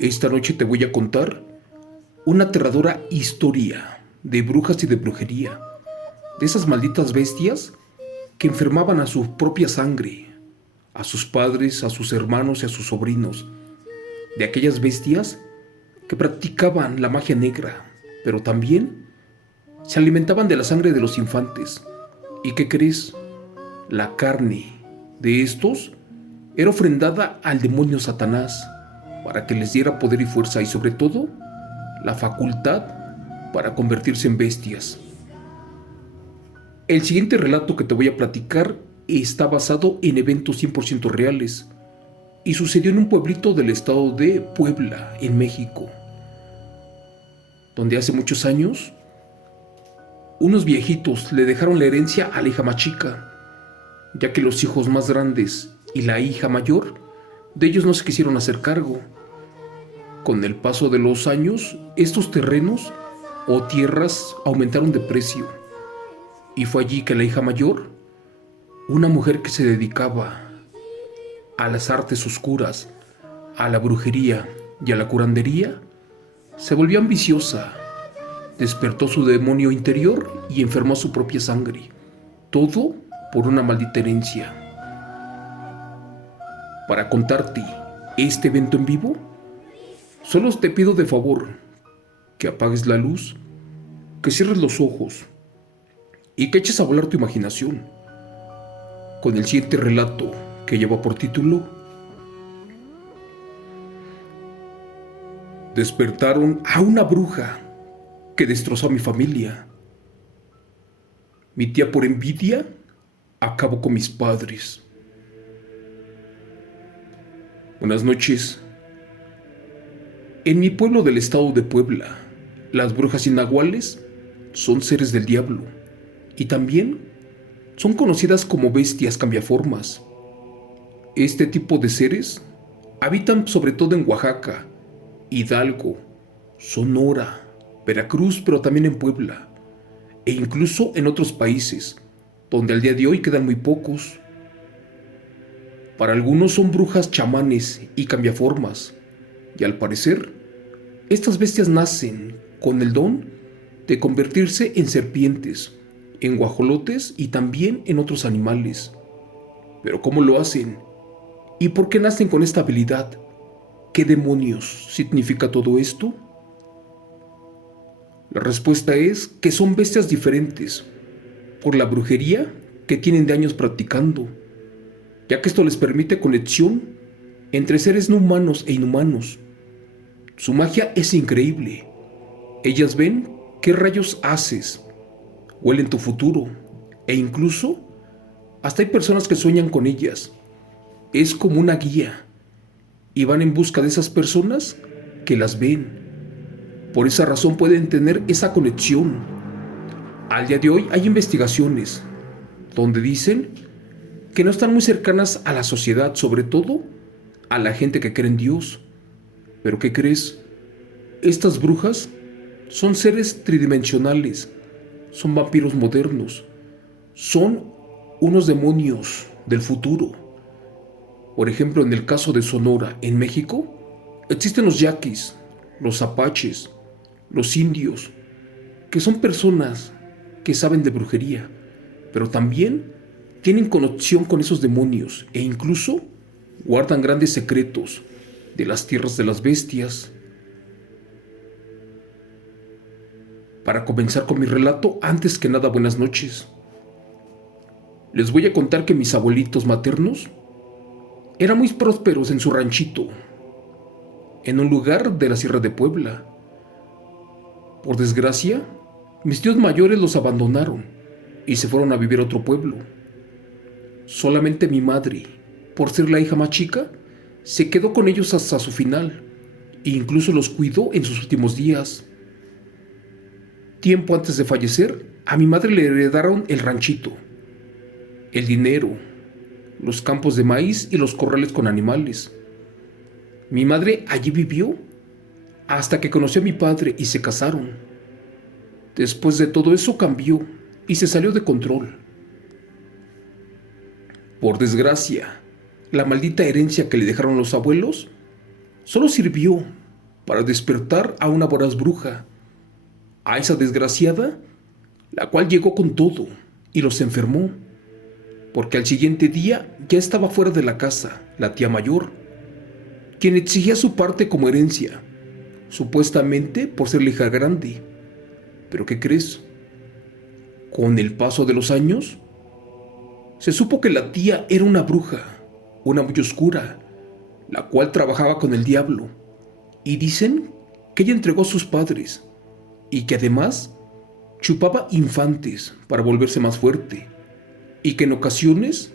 Esta noche te voy a contar una aterradora historia de brujas y de brujería, de esas malditas bestias que enfermaban a su propia sangre, a sus padres, a sus hermanos y a sus sobrinos, de aquellas bestias que practicaban la magia negra, pero también se alimentaban de la sangre de los infantes. ¿Y qué crees? La carne de estos era ofrendada al demonio Satanás para que les diera poder y fuerza y sobre todo la facultad para convertirse en bestias. El siguiente relato que te voy a platicar está basado en eventos 100% reales y sucedió en un pueblito del estado de Puebla, en México, donde hace muchos años unos viejitos le dejaron la herencia a la hija más chica, ya que los hijos más grandes y la hija mayor de ellos no se quisieron hacer cargo. Con el paso de los años, estos terrenos o tierras aumentaron de precio, y fue allí que la hija mayor, una mujer que se dedicaba a las artes oscuras, a la brujería y a la curandería, se volvió ambiciosa, despertó su demonio interior y enfermó su propia sangre, todo por una maldita herencia. Para contarte este evento en vivo, solo te pido de favor que apagues la luz, que cierres los ojos y que eches a volar tu imaginación con el siguiente relato que lleva por título Despertaron a una bruja que destrozó a mi familia. Mi tía por envidia acabó con mis padres. Buenas noches. En mi pueblo del estado de Puebla, las brujas y nahuales son seres del diablo y también son conocidas como bestias cambiaformas. Este tipo de seres habitan sobre todo en Oaxaca, Hidalgo, Sonora, Veracruz, pero también en Puebla e incluso en otros países, donde al día de hoy quedan muy pocos. Para algunos son brujas chamanes y cambiaformas, y al parecer, estas bestias nacen con el don de convertirse en serpientes, en guajolotes y también en otros animales. Pero ¿cómo lo hacen? ¿Y por qué nacen con esta habilidad? ¿Qué demonios significa todo esto? La respuesta es que son bestias diferentes, por la brujería que tienen de años practicando, ya que esto les permite conexión entre seres no humanos e inhumanos. Su magia es increíble. Ellas ven qué rayos haces, huelen tu futuro e incluso hasta hay personas que sueñan con ellas. Es como una guía y van en busca de esas personas que las ven. Por esa razón pueden tener esa conexión. Al día de hoy hay investigaciones donde dicen que no están muy cercanas a la sociedad, sobre todo a la gente que cree en Dios. ¿Pero qué crees? Estas brujas son seres tridimensionales, son vampiros modernos, son unos demonios del futuro. Por ejemplo, en el caso de Sonora, en México, existen los yaquis, los apaches, los indios, que son personas que saben de brujería, pero también tienen conexión con esos demonios e incluso guardan grandes secretos de las tierras de las bestias. Para comenzar con mi relato, antes que nada, buenas noches. Les voy a contar que mis abuelitos maternos eran muy prósperos en su ranchito, en un lugar de la Sierra de Puebla. Por desgracia, mis tíos mayores los abandonaron y se fueron a vivir a otro pueblo. Solamente mi madre, por ser la hija más chica, se quedó con ellos hasta su final e incluso los cuidó en sus últimos días. Tiempo antes de fallecer, a mi madre le heredaron el ranchito, el dinero, los campos de maíz y los corrales con animales. Mi madre allí vivió hasta que conoció a mi padre y se casaron. Después de todo eso cambió y se salió de control. Por desgracia, la maldita herencia que le dejaron los abuelos solo sirvió para despertar a una voraz bruja, a esa desgraciada, la cual llegó con todo y los enfermó, porque al siguiente día ya estaba fuera de la casa la tía mayor, quien exigía su parte como herencia, supuestamente por ser la hija grande. Pero ¿qué crees? Con el paso de los años, se supo que la tía era una bruja, una muy oscura, la cual trabajaba con el diablo, y dicen que ella entregó a sus padres, y que además chupaba infantes para volverse más fuerte, y que en ocasiones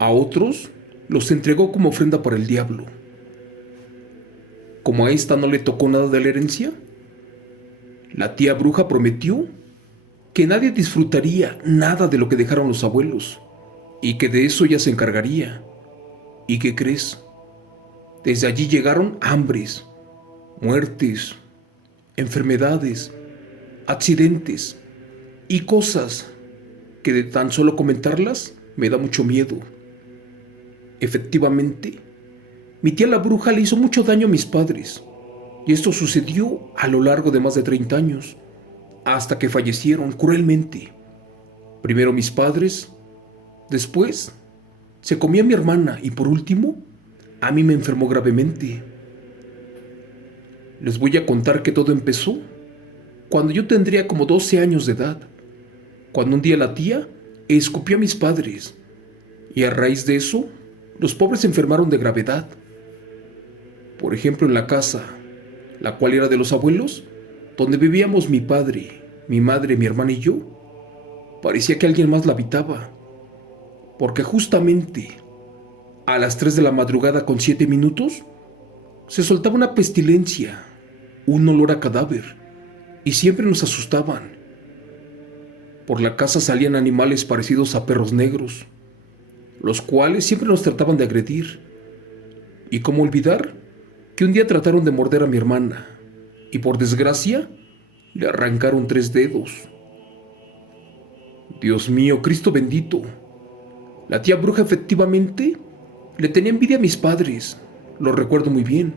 a otros los entregó como ofrenda para el diablo. Como a esta no le tocó nada de la herencia, la tía bruja prometió que nadie disfrutaría nada de lo que dejaron los abuelos, y que de eso ella se encargaría. ¿Y qué crees? Desde allí llegaron hambres, muertes, enfermedades, accidentes y cosas que de tan solo comentarlas me da mucho miedo. Efectivamente, mi tía la bruja le hizo mucho daño a mis padres, y esto sucedió a lo largo de más de 30 años, hasta que fallecieron cruelmente. Primero mis padres, después se comió a mi hermana y por último, a mí me enfermó gravemente. Les voy a contar que todo empezó cuando yo tendría como 12 años de edad, cuando un día la tía escupió a mis padres, y a raíz de eso, los pobres se enfermaron de gravedad. Por ejemplo, en la casa, la cual era de los abuelos, donde vivíamos mi padre, mi madre, mi hermana y yo, parecía que alguien más la habitaba, porque justamente a las 3 de la madrugada con 7 minutos, se soltaba una pestilencia, un olor a cadáver, y siempre nos asustaban. Por la casa salían animales parecidos a perros negros, los cuales siempre nos trataban de agredir. Y cómo olvidar que un día trataron de morder a mi hermana, y por desgracia, le arrancaron 3 dedos. Dios mío, Cristo bendito. La tía bruja efectivamente le tenía envidia a mis padres, lo recuerdo muy bien.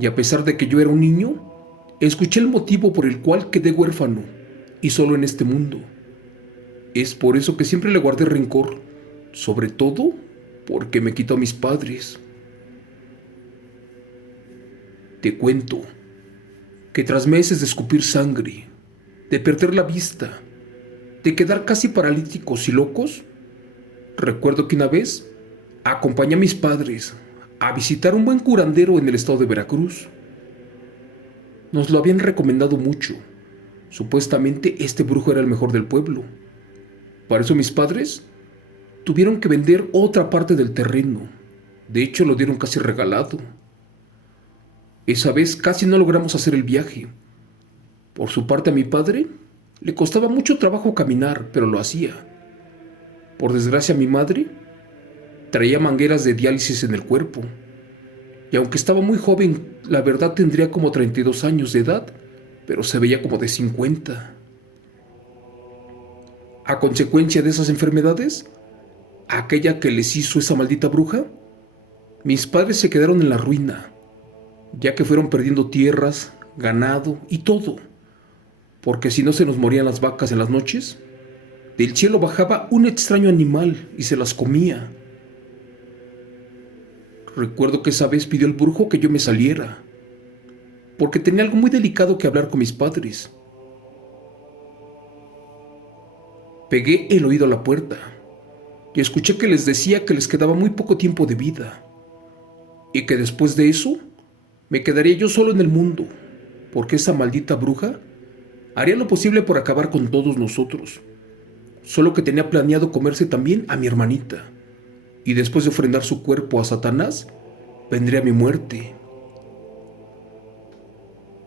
Y a pesar de que yo era un niño, escuché el motivo por el cual quedé huérfano y solo en este mundo. Es por eso que siempre le guardé rencor, sobre todo porque me quitó a mis padres. Te cuento que tras meses de escupir sangre, de perder la vista, de quedar casi paralíticos y locos, recuerdo que una vez acompañé a mis padres a visitar un buen curandero en el estado de Veracruz. Nos lo habían recomendado mucho. Supuestamente este brujo era el mejor del pueblo. Para eso mis padres tuvieron que vender otra parte del terreno. De hecho, lo dieron casi regalado. Esa vez casi no logramos hacer el viaje. Por su parte, a mi padre le costaba mucho trabajo caminar, pero lo hacía. Por desgracia, mi madre traía mangueras de diálisis en el cuerpo. Y aunque estaba muy joven, la verdad tendría como 32 años de edad, pero se veía como de 50. A consecuencia de esas enfermedades, aquella que les hizo esa maldita bruja, mis padres se quedaron en la ruina, ya que fueron perdiendo tierras, ganado y todo, porque si no se nos morían las vacas en las noches, del cielo bajaba un extraño animal y se las comía. Recuerdo que esa vez pidió el brujo que yo me saliera, porque tenía algo muy delicado que hablar con mis padres. Pegué el oído a la puerta y escuché que les decía que les quedaba muy poco tiempo de vida y que después de eso me quedaría yo solo en el mundo, porque esa maldita bruja haría lo posible por acabar con todos nosotros. Solo que tenía planeado comerse también a mi hermanita, y después de ofrendar su cuerpo a Satanás, vendría mi muerte.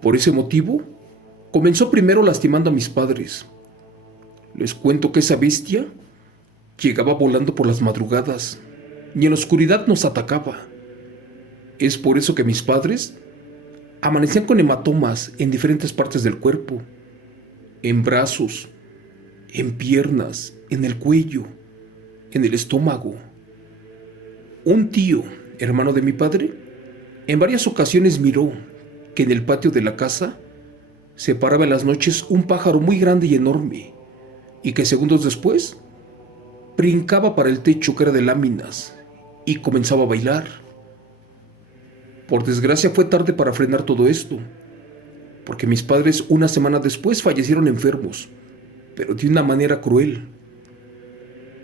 Por ese motivo, comenzó primero lastimando a mis padres. Les cuento que esa bestia llegaba volando por las madrugadas y en la oscuridad nos atacaba. Es por eso que mis padres amanecían con hematomas en diferentes partes del cuerpo, en brazos, en piernas, en el cuello, en el estómago. Un tío, hermano de mi padre, en varias ocasiones miró que en el patio de la casa se paraba en las noches un pájaro muy grande y enorme, y que segundos después brincaba para el techo que era de láminas y comenzaba a bailar. Por desgracia fue tarde para frenar todo esto, porque mis padres una semana después fallecieron enfermos, pero de una manera cruel.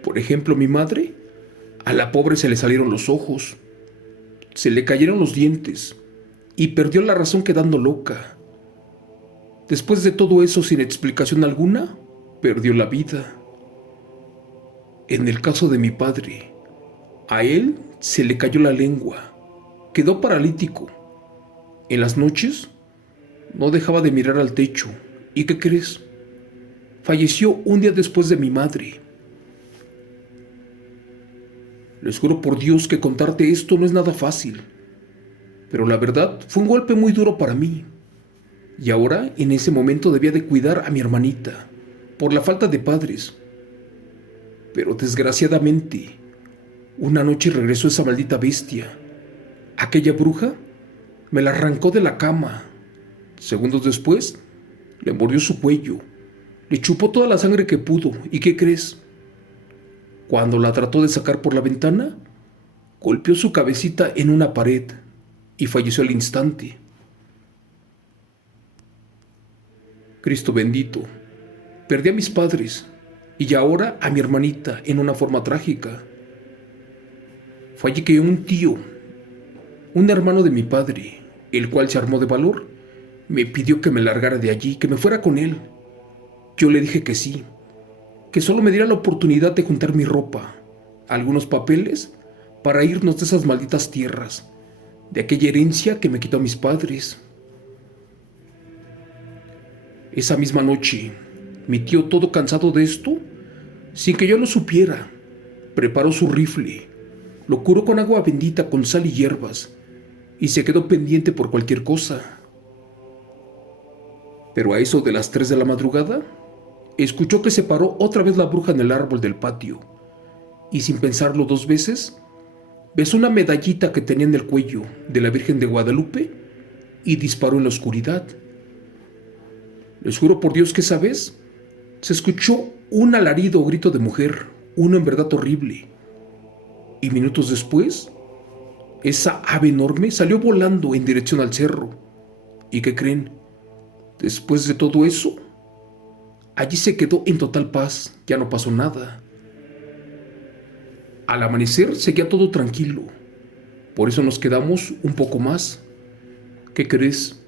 Por ejemplo, mi madre, a la pobre se le salieron los ojos, se le cayeron los dientes y perdió la razón quedando loca. Después de todo eso, sin explicación alguna, perdió la vida. En el caso de mi padre, a él se le cayó la lengua, quedó paralítico. En las noches no dejaba de mirar al techo. ¿Y qué crees? Falleció un día después de mi madre. Les juro por Dios que contarte esto no es nada fácil, pero la verdad fue un golpe muy duro para mí. Y ahora, en ese momento, debía de cuidar a mi hermanita, por la falta de padres. Pero desgraciadamente, una noche regresó esa maldita bestia. Aquella bruja me la arrancó de la cama. Segundos después, le mordió su cuello, le chupó toda la sangre que pudo. ¿Y qué crees? Cuando la trató de sacar por la ventana, golpeó su cabecita en una pared y falleció al instante. Cristo bendito, perdí a mis padres y ahora a mi hermanita en una forma trágica. Fue allí que un tío, un hermano de mi padre, el cual se armó de valor, me pidió que me largara de allí, que me fuera con él. Yo le dije que sí, que solo me diera la oportunidad de juntar mi ropa, algunos papeles, para irnos de esas malditas tierras, de aquella herencia que me quitó a mis padres. Esa misma noche, mi tío, todo cansado de esto, sin que yo lo supiera, preparó su rifle, lo curó con agua bendita, con sal y hierbas, y se quedó pendiente por cualquier cosa. Pero a eso de las 3 de la madrugada, escuchó que se paró otra vez la bruja en el árbol del patio, y sin pensarlo 2 veces, besó una medallita que tenía en el cuello de la Virgen de Guadalupe y disparó en la oscuridad. Les juro por Dios que esa vez se escuchó un alarido o grito de mujer, uno en verdad horrible. Y minutos después, esa ave enorme salió volando en dirección al cerro. ¿Y qué creen? Después de todo eso, allí se quedó en total paz, ya no pasó nada. Al amanecer seguía todo tranquilo, por eso nos quedamos un poco más. ¿Qué crees?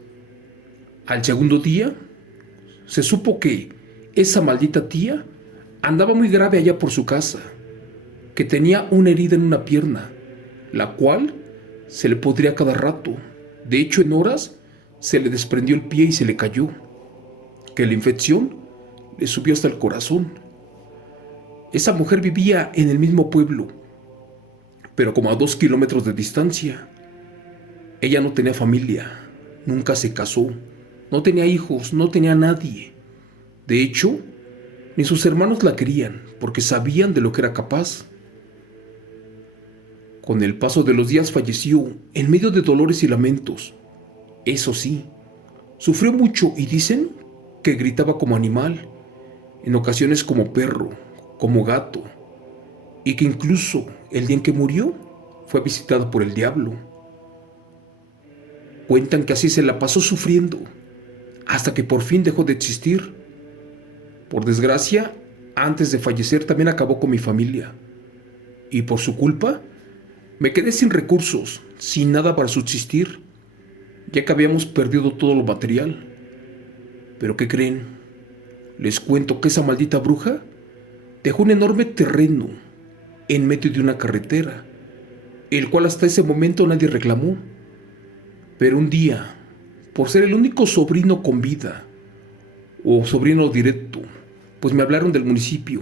Al segundo día, se supo que esa maldita tía andaba muy grave allá por su casa, que tenía una herida en una pierna, la cual se le podría cada rato. De hecho, en horas se le desprendió el pie y se le cayó, que la infección le subió hasta el corazón. Esa mujer vivía en el mismo pueblo, pero como a 2 kilómetros de distancia. Ella no tenía familia, nunca se casó, no tenía hijos, no tenía nadie. De hecho, ni sus hermanos la querían porque sabían de lo que era capaz. Con el paso de los días falleció en medio de dolores y lamentos. Eso sí, sufrió mucho y dicen que gritaba como animal, en ocasiones como perro, como gato, y que incluso el día en que murió fue visitada por el diablo. Cuentan que así se la pasó sufriendo hasta que por fin dejó de existir. Por desgracia, antes de fallecer también acabó con mi familia, y por su culpa me quedé sin recursos, sin nada para subsistir, ya que habíamos perdido todo lo material. Pero ¿qué creen? Les cuento que esa maldita bruja dejó un enorme terreno en medio de una carretera, el cual hasta ese momento nadie reclamó. Pero un día, por ser el único sobrino con vida, o sobrino directo, pues me hablaron del municipio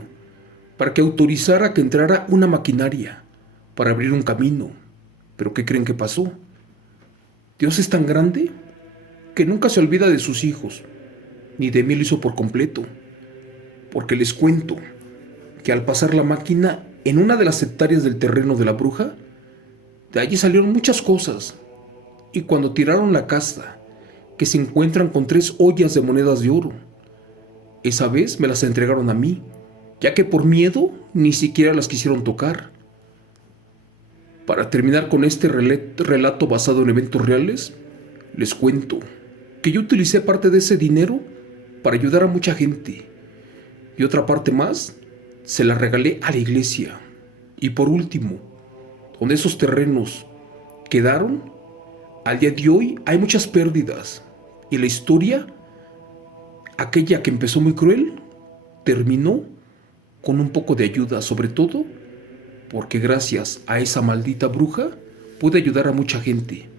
para que autorizara que entrara una maquinaria para abrir un camino. ¿Pero qué creen que pasó? Dios es tan grande que nunca se olvida de sus hijos, ni de mí lo hizo por completo, porque les cuento que al pasar la máquina en una de las hectáreas del terreno de la bruja, de allí salieron muchas cosas, y cuando tiraron la casa que se encuentran con 3 ollas de monedas de oro. Esa vez me las entregaron a mí, ya que por miedo ni siquiera las quisieron tocar. Para terminar con este relato basado en eventos reales, les cuento que yo utilicé parte de ese dinero para ayudar a mucha gente y otra parte más se la regalé a la iglesia. Y por último, donde esos terrenos quedaron, al día de hoy hay muchas pérdidas y la historia, aquella que empezó muy cruel, terminó con un poco de ayuda, sobre todo porque gracias a esa maldita bruja pude ayudar a mucha gente.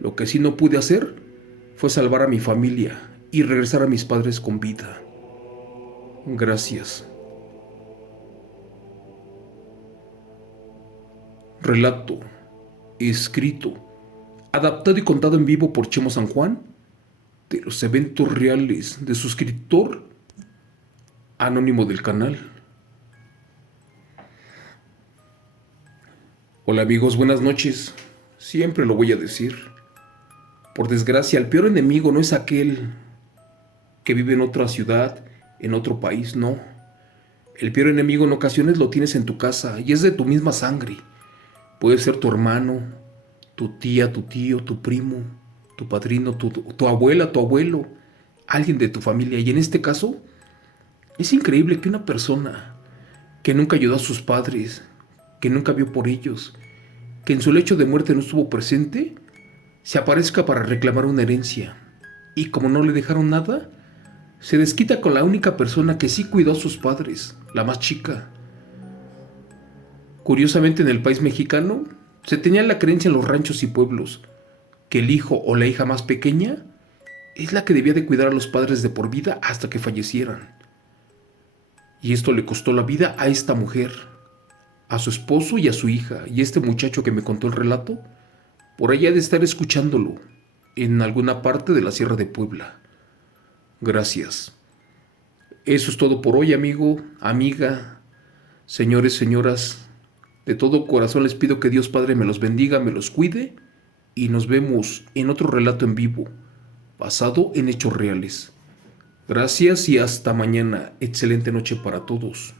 Lo que sí no pude hacer fue salvar a mi familia y regresar a mis padres con vida. Gracias. Relato, escrito, adaptado y contado en vivo por Chemo San Juan, de los eventos reales de suscriptor anónimo del canal. Hola amigos, buenas noches. Siempre lo voy a decir. Por desgracia, el peor enemigo no es aquel que vive en otra ciudad, en otro país, no. El peor enemigo en ocasiones lo tienes en tu casa y es de tu misma sangre. Puede ser tu hermano, tu tía, tu tío, tu primo, tu padrino, tu abuela, tu abuelo, alguien de tu familia. Y en este caso, es increíble que una persona que nunca ayudó a sus padres, que nunca vio por ellos, que en su lecho de muerte no estuvo presente, se aparezca para reclamar una herencia. Y como no le dejaron nada, se desquita con la única persona que sí cuidó a sus padres, la más chica. Curiosamente, en el país mexicano se tenía la creencia en los ranchos y pueblos que el hijo o la hija más pequeña es la que debía de cuidar a los padres de por vida hasta que fallecieran. Y esto le costó la vida a esta mujer, a su esposo y a su hija. Y este muchacho que me contó el relato, por allá ha de estar escuchándolo en alguna parte de la Sierra de Puebla. Gracias. Eso es todo por hoy, amigo, amiga, señores, señoras. De todo corazón les pido que Dios Padre me los bendiga, me los cuide y nos vemos en otro relato en vivo, basado en hechos reales. Gracias y hasta mañana. Excelente noche para todos.